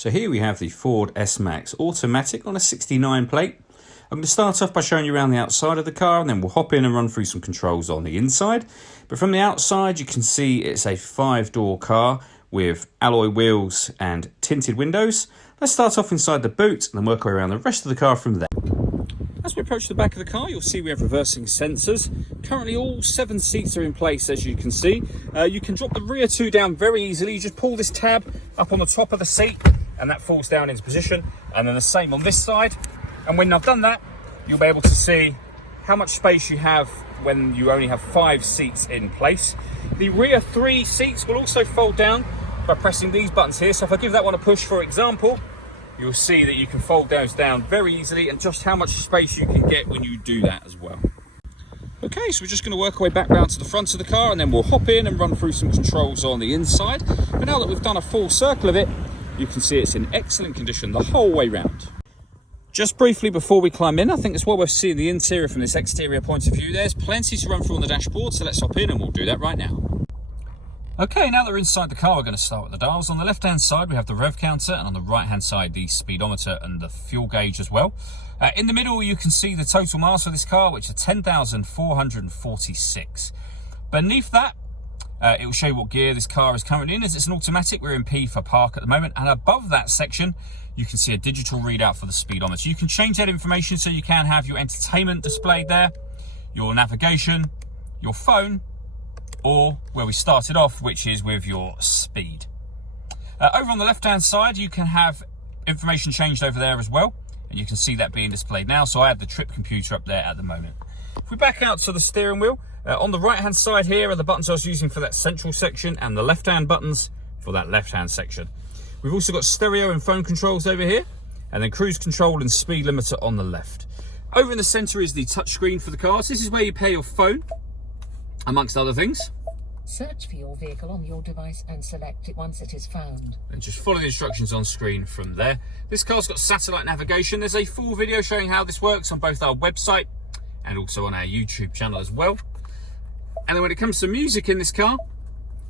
So here we have the Ford S-Max automatic on a 69 plate. I'm going to start off by showing you around the outside of the car, and then we'll hop in and run through some controls on the inside. But from the outside, you can see it's a 5-door car with alloy wheels and tinted windows. Let's start off inside the boot and then work our way around the rest of the car from there. As we approach the back of the car, you'll see we have reversing sensors. Currently all 7 seats are in place, as you can see. You can drop the rear 2 down very easily. You just pull this tab up on the top of the seat and that falls down into position. And then the same on this side. And when I've done that, you'll be able to see how much space you have when you only have 5 seats in place. The rear 3 seats will also fold down by pressing these buttons here. So if I give that one a push, for example, you'll see that you can fold those down very easily, and just how much space you can get when you do that as well. Okay, so we're just going to work our way back round to the front of the car, and then we'll hop in and run through some controls on the inside. But now that we've done a full circle of it, you can see it's in excellent condition the whole way round. Just briefly before we climb in, I think it's well worth seeing the interior from this exterior point of view. There's plenty to run through on the dashboard, so let's hop in and we'll do that right now. Okay, now that we're inside the car, we're going to start with the dials. On the left-hand side, we have the rev counter, and on the right-hand side, the speedometer and the fuel gauge as well. In the middle, you can see the total miles for this car, which are 10,446. Beneath that, it will show you what gear this car is currently in. As it's an automatic, we're in P for park at the moment. And above that section, you can see a digital readout for the speedometer. You can change that information so you can have your entertainment displayed there, your navigation, your phone, or where we started off, which is with your speed. Over on the left-hand side, you can have information changed over there as well, and you can see that being displayed now. So I have the trip computer up there at the moment. If we back out to the steering wheel, on the right-hand side here are the buttons I was using for that central section, and the left-hand buttons for that left-hand section. We've also got stereo and phone controls over here, and then cruise control and speed limiter on the left. Over in the center is the touchscreen for the car. So this is where you pair your phone, amongst other things. Search for your vehicle on your device and select it once it is found. And just follow the instructions on screen from there. This car's got satellite navigation. There's a full video showing how this works on both our website and also on our YouTube channel as well. And then when it comes to music in this car,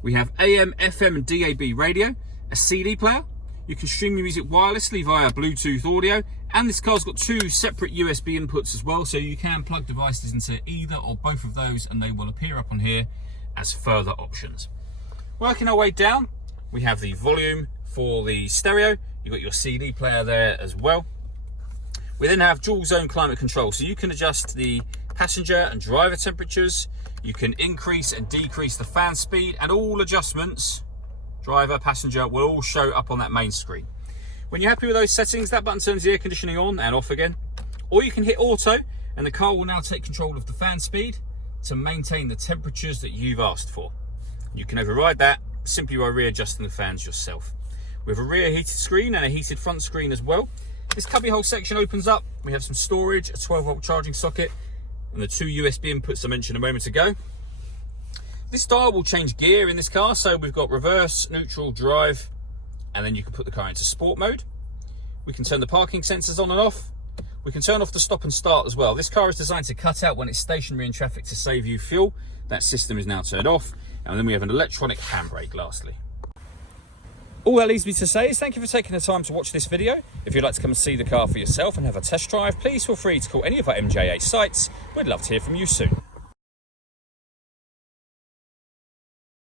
we have AM, FM and DAB radio, a CD player. You can stream your music wirelessly via Bluetooth audio, and this car's got 2 separate USB inputs as well, so you can plug devices into either or both of those and they will appear up on here as further options. Working our way down, we have the volume for the stereo. You've got your CD player there as well. We then have dual zone climate control, so you can adjust the passenger and driver temperatures. You can increase and decrease the fan speed, and all adjustments, driver, passenger, will all show up on that main screen. When you're happy with those settings, that button turns the air conditioning on and off again. Or you can hit auto, and the car will now take control of the fan speed to maintain the temperatures that you've asked for. You can override that simply by readjusting the fans yourself. We have a rear heated screen and a heated front screen as well. This cubbyhole section opens up. We have some storage, a 12-volt charging socket, and the 2 USB inputs I mentioned a moment ago. This dial will change gear in this car, so we've got reverse, neutral, drive, and then you can put the car into sport mode. We can turn the parking sensors on and off. We can turn off the stop and start as well. This car is designed to cut out when it's stationary in traffic to save you fuel. That system is now turned off. And then we have an electronic handbrake lastly. All that leaves me to say is thank you for taking the time to watch this video. If you'd like to come and see the car for yourself and have a test drive, please feel free to call any of our MJA sites. We'd love to hear from you soon.